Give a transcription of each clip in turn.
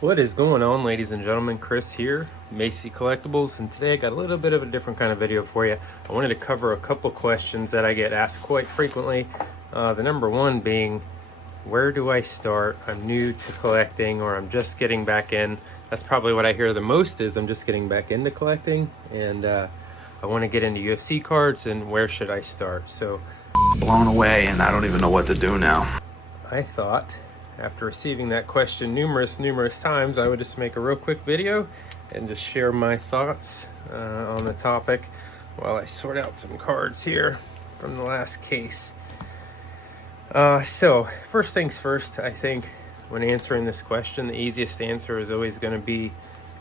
What is going on, ladies and gentlemen? Chris here, Mayce Collectibles, and today I got a little bit of a different kind of video for you. I wanted to cover a couple questions that I get asked quite frequently. The number one being, where do I start? I'm new to collecting, or I'm just getting back in. That's probably what I hear the most is I'm just getting back into collecting, and I want to get into UFC cards, and where should I start? So Blown away, and I don't even know what to do now. I thought, after receiving that question numerous times, I would just make a real quick video and just share my thoughts on the topic while I sort out some cards here from the last case. So first things first, I think when answering this question, the easiest answer is always going to be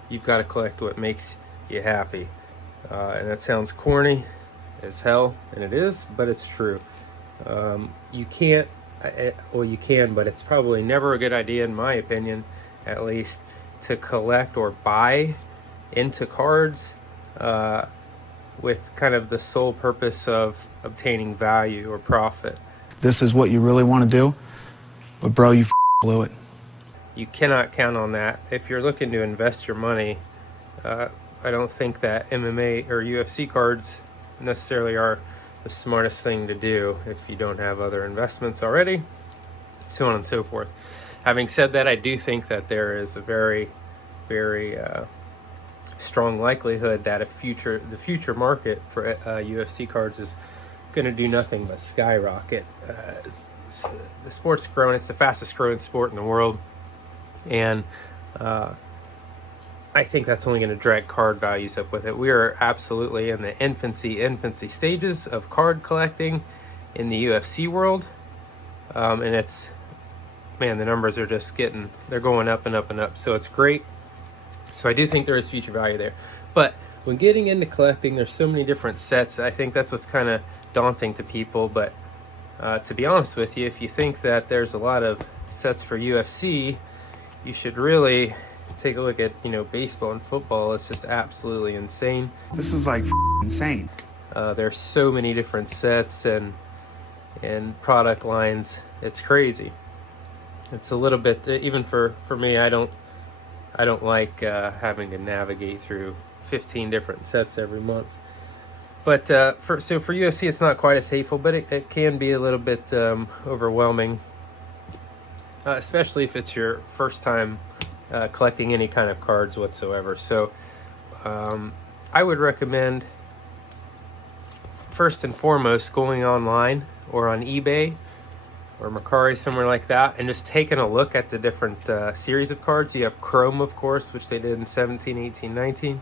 you've got to collect what makes you happy. And that sounds corny as hell, and it is, but it's true. You can't, well, you can, but it's probably never a good idea, in my opinion, at least, to collect or buy into cards with kind of the sole purpose of obtaining value or profit. This is what you really want to do, but bro, you blew it. You cannot count on that. If you're looking to invest your money, I don't think that MMA or UFC cards necessarily are the smartest thing to do if you don't have other investments already, so on and so forth. Having said that, I do think that there is a very strong likelihood that the future market for UFC cards is going to do nothing but skyrocket. The sport's growing. It's the fastest growing sport in the world, and I think that's only going to drag card values up with it. We are absolutely in the infancy stages of card collecting in the UFC world. And it's, man, the numbers are just they're going up and up and up. So it's great. So I do think there is future value there. But when getting into collecting, there's so many different sets. I think that's what's kind of daunting to people. But to be honest with you, if you think that there's a lot of sets for UFC, you should really take a look at, baseball and football. It's just absolutely insane. This is like insane. There's so many different sets and product lines. It's crazy. It's a little bit, even for me, I don't like having to navigate through 15 different sets every month. But for UFC, it's not quite as hateful, but it can be a little bit overwhelming, especially if it's your first time collecting any kind of cards whatsoever. So I would recommend, first and foremost, going online or on eBay or Mercari, somewhere like that, and just taking a look at the different series of cards. You have Chrome, of course, which they did in 17, 18, 19.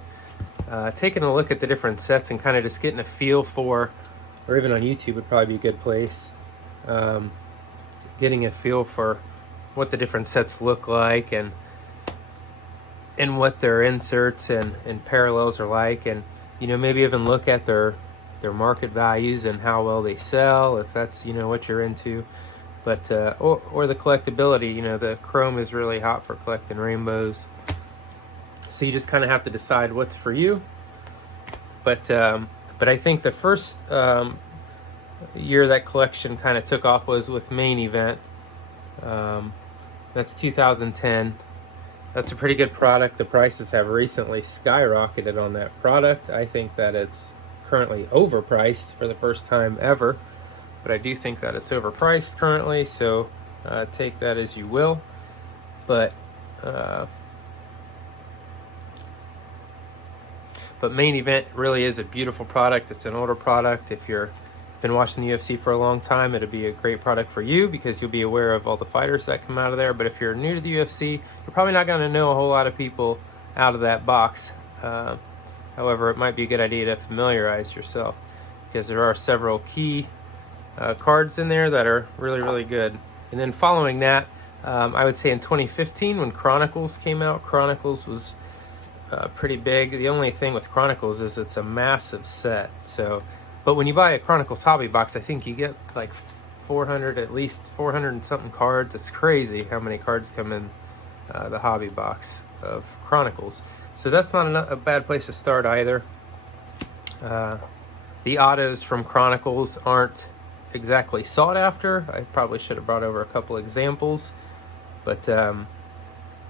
Taking a look at the different sets and kind of just getting a feel for, or even on YouTube would probably be a good place, getting a feel for what the different sets look like and what their inserts and parallels are like, and maybe even look at their market values and how well they sell, if that's what you're into. But or the collectability. The Chrome is really hot for collecting rainbows, so you just kind of have to decide what's for you. But I think the first year that collection kind of took off was with Main Event. That's 2010. That's a pretty good product. The prices have recently skyrocketed on that product. I think that it's currently overpriced for the first time ever, but I do think that it's overpriced currently, so take that as you will. But Main Event really is a beautiful product. It's an older product. If you've been watching the UFC for a long time, it'll be a great product for you because you'll be aware of all the fighters that come out of there. But if you're new to the UFC, you're probably not going to know a whole lot of people out of that box. However, it might be a good idea to familiarize yourself because there are several key cards in there that are really good. And then following that, I would say in 2015 when Chronicles came out, Chronicles was pretty big. The only thing with Chronicles is it's a massive set. But when you buy a Chronicles hobby box, I think you get like 400, at least 400 and something cards. It's crazy how many cards come in the hobby box of Chronicles. So that's not a bad place to start either. The autos from Chronicles aren't exactly sought after. I probably should have brought over a couple examples, but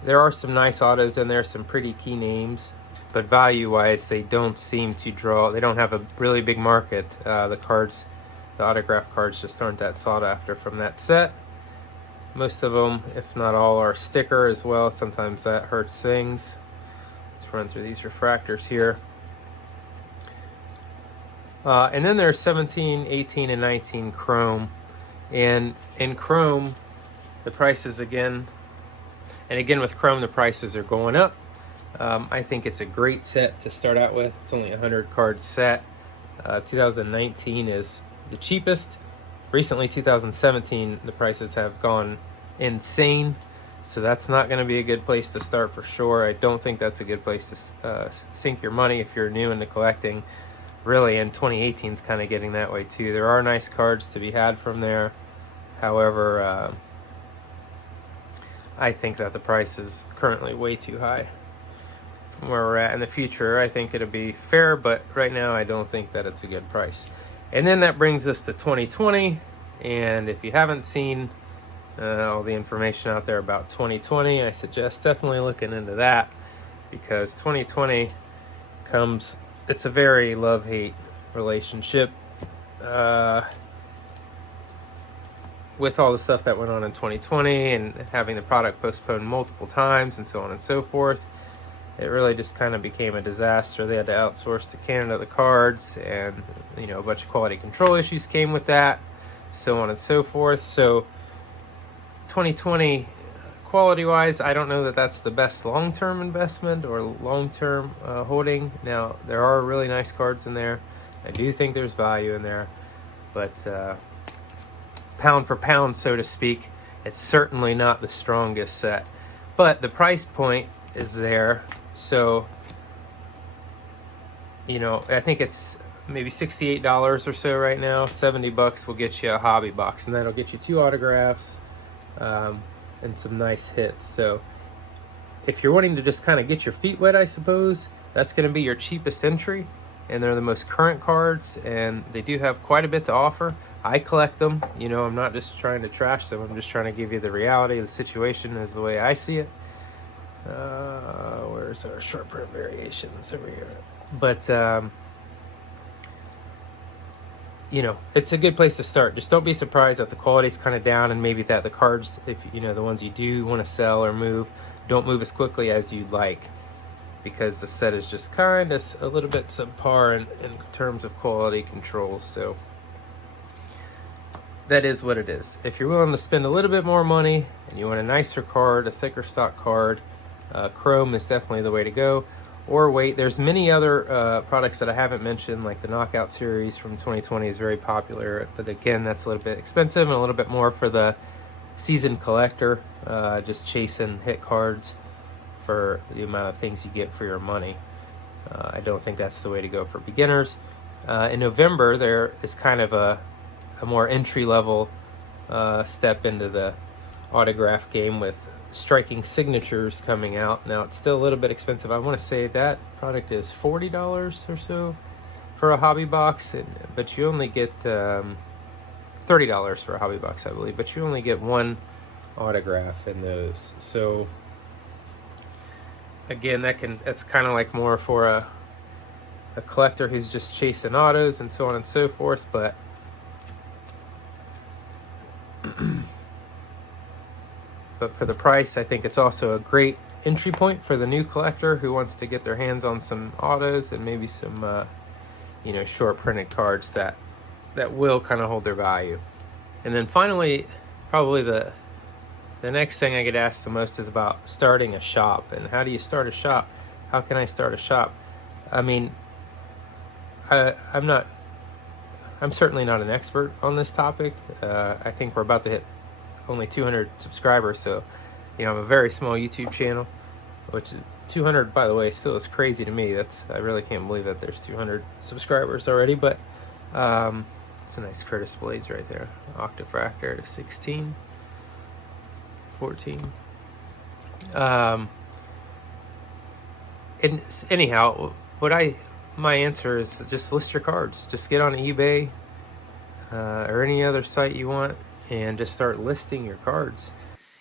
There are some nice autos in there, some pretty key names, but value-wise, they don't seem to draw. They don't have a really big market. The cards, the autograph cards, just aren't that sought after from that set. Most of them, if not all, are sticker as well. Sometimes that hurts things. Let's run through these refractors here. And then there's 17, 18, and 19 chrome. And in chrome, the prices again, and again with chrome, the prices are going up. I think it's a great set to start out with. It's only a 100 card set. 2019 is the cheapest. Recently, 2017, the prices have gone insane. So that's not going to be a good place to start for sure. I don't think that's a good place to sink your money if you're new into collecting. Really, and 2018 is kind of getting that way too. There are nice cards to be had from there. However, I think that the price is currently way too high from where we're at. In the future, I think it'll be fair, but right now I don't think that it's a good price. And then that brings us to 2020. And if you haven't seen all the information out there about 2020, I suggest definitely looking into that, because 2020 comes, it's a very love-hate relationship with all the stuff that went on in 2020 and having the product postponed multiple times and so on and so forth. It really just kind of became a disaster. They had to outsource to Canada the cards, and you know, a bunch of quality control issues came with that, so on and so forth. So 2020, quality wise, I don't know that that's the best long-term investment or long-term holding. Now, there are really nice cards in there. I do think there's value in there, but pound for pound, so to speak, it's certainly not the strongest set. But the price point is there. So, you know, I think it's maybe $68 or so right now. $70 will get you a hobby box, and that'll get you 2 autographs and some nice hits. So if you're wanting to just kind of get your feet wet, I suppose, that's going to be your cheapest entry. And they're the most current cards, and they do have quite a bit to offer. I collect them. You know, I'm not just trying to trash them. I'm just trying to give you the reality of the situation as the way I see it. Where's our short print variations over here? But you know, it's a good place to start. Just don't be surprised that the quality's kind of down, and maybe that the cards, if you know, the ones you do want to sell or move, don't move as quickly as you'd like, because the set is just kind of a little bit subpar in terms of quality control. So that is what it is. If you're willing to spend a little bit more money and you want a nicer card, a thicker stock card, chrome is definitely the way to go. Or wait, there's many other products that I haven't mentioned, like the Knockout series from 2020 is very popular, but again, that's a little bit expensive and a little bit more for the seasoned collector, just chasing hit cards for the amount of things you get for your money. I don't think that's the way to go for beginners. In November, there is kind of a more entry-level step into the autograph game with striking signatures coming out. Now, it's still a little bit expensive. I want to say that product is $40 or so for a hobby box, but you only get $30 for a hobby box, I believe, but you only get 1 autograph in those. So again, that's kind of like more for a collector who's just chasing autos and so on and so forth. But for the price, I think it's also a great entry point for the new collector who wants to get their hands on some autos and maybe some you know, short printed cards that will kind of hold their value. And then finally, probably the next thing I get asked the most is about starting a shop. And how do you start a shop? How can I start a shop? I mean, I'm certainly not an expert on this topic. I think we're about to hit only 200 subscribers, so you know, I'm a very small YouTube channel, which 200, by the way, still is crazy to me. I really can't believe that there's 200 subscribers already. But it's a nice Curtis Blades right there. Octafractor 16, 14. And anyhow, my answer is just list your cards. Just get on eBay or any other site you want and just start listing your cards.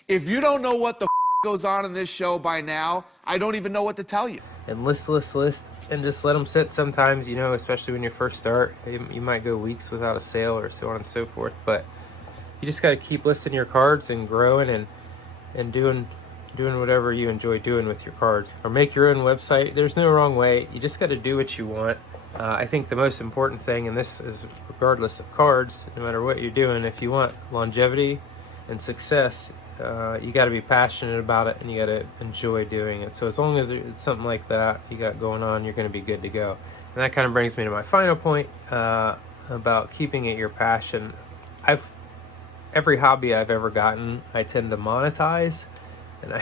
If you don't know what the goes on in this show by now, I don't even know what to tell you. And list, and just let them sit. Sometimes, you know, especially when you first start, you might go weeks without a sale or so on and so forth. But you just got to keep listing your cards and growing and doing whatever you enjoy doing with your cards, or make your own website. There's no wrong way. You just got to do what you want. I think the most important thing, and this is regardless of cards, no matter what you're doing, if you want longevity and success, you got to be passionate about it and you got to enjoy doing it. So as long as it's something like that you got going on, you're going to be good to go. And that kind of brings me to my final point about keeping it your passion. Every hobby I've ever gotten, I tend to monetize, and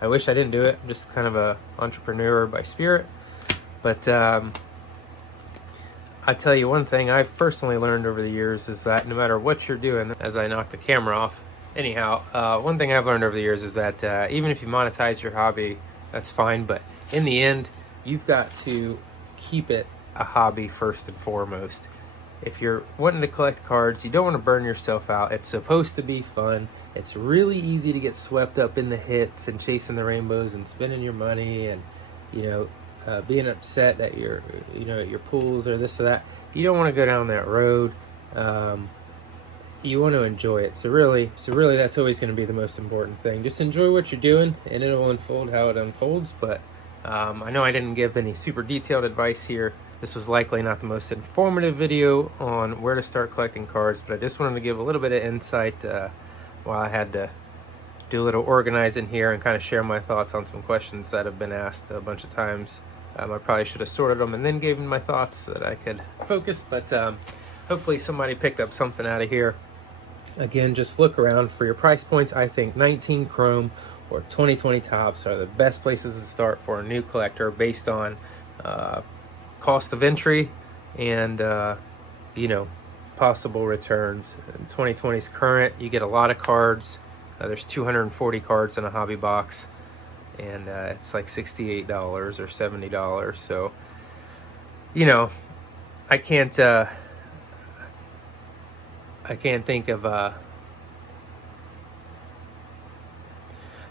I wish I didn't do it. I'm just kind of a entrepreneur by spirit. But I tell you one thing I've personally learned over the years is that no matter what you're doing, as I knock the camera off, anyhow, one thing I've learned over the years is that even if you monetize your hobby, that's fine. But in the end, you've got to keep it a hobby first and foremost. If you're wanting to collect cards, you don't want to burn yourself out. It's supposed to be fun. It's really easy to get swept up in the hits and chasing the rainbows and spending your money and, you know, being upset that you're, you know, at your pools or this or that. You don't want to go down that road. You want to enjoy it. So really, that's always going to be the most important thing. Just enjoy what you're doing, and it'll unfold how it unfolds. But I know I didn't give any super detailed advice here. This was likely not the most informative video on where to start collecting cards, but I just wanted to give a little bit of insight while I had to do a little organizing here and kind of share my thoughts on some questions that have been asked a bunch of times. I probably should have sorted them and then gave them my thoughts so that I could focus, but hopefully somebody picked up something out of here. Again, just look around for your price points. I think 19 Chrome or 2020 Topps are the best places to start for a new collector based on cost of entry and you know, possible returns. 2020 is current. You get a lot of cards. There's 240 cards in a hobby box, and it's like $68 or $70. So, you know, I can't think of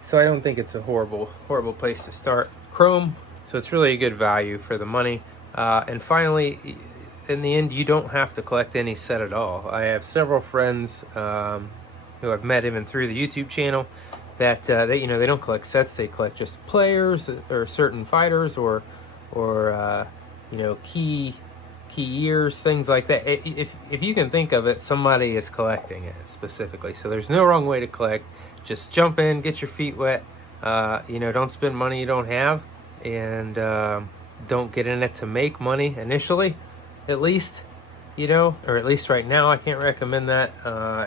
so I don't think it's a horrible place to start. Chrome, so it's really a good value for the money. And finally, in the end, you don't have to collect any set at all. I have several friends who I've met even through the YouTube channel that they, you know, they don't collect sets. They collect just players or certain fighters or you know, key years, things like that. If you can think of it, somebody is collecting it specifically. So there's no wrong way to collect. Just jump in, get your feet wet. You know, don't spend money you don't have, and don't get in it to make money initially, at least. You know, or at least right now. I can't recommend that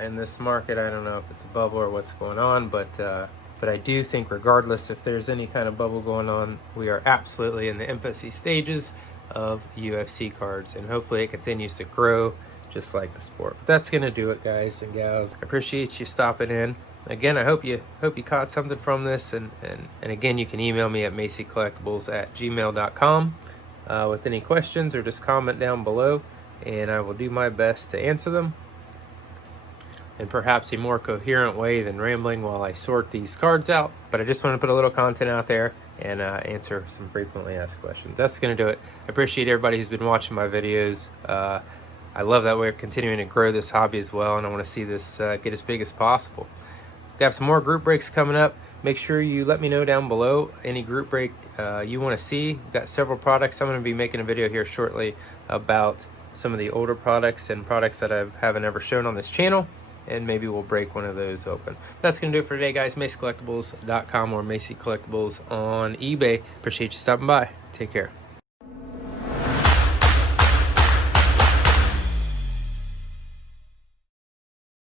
in this market. I don't know if it's a bubble or what's going on, but I do think regardless if there's any kind of bubble going on, we are absolutely in the infancy stages of UFC cards, and hopefully it continues to grow just like the sport. But that's gonna do it, guys and gals. I appreciate you stopping in. Again, I hope you caught something from this, and again, you can email me at maycecollectibles@gmail.com with any questions, or just comment down below, and I will do my best to answer them in perhaps a more coherent way than rambling while I sort these cards out. But I just want to put a little content out there and answer some frequently asked questions. That's going to do it. I appreciate everybody who's been watching my videos. I love that we're continuing to grow this hobby as well, and I want to see this get as big as possible. We have some more group breaks coming up. Make sure you let me know down below any group break you want to see. We've got several products. I'm going to be making a video here shortly about some of the older products and products that I haven't ever shown on this channel, and maybe we'll break one of those open. That's going to do it for today, guys. MayceCollectibles.com or Mayce Collectibles on eBay. Appreciate you stopping by. Take care.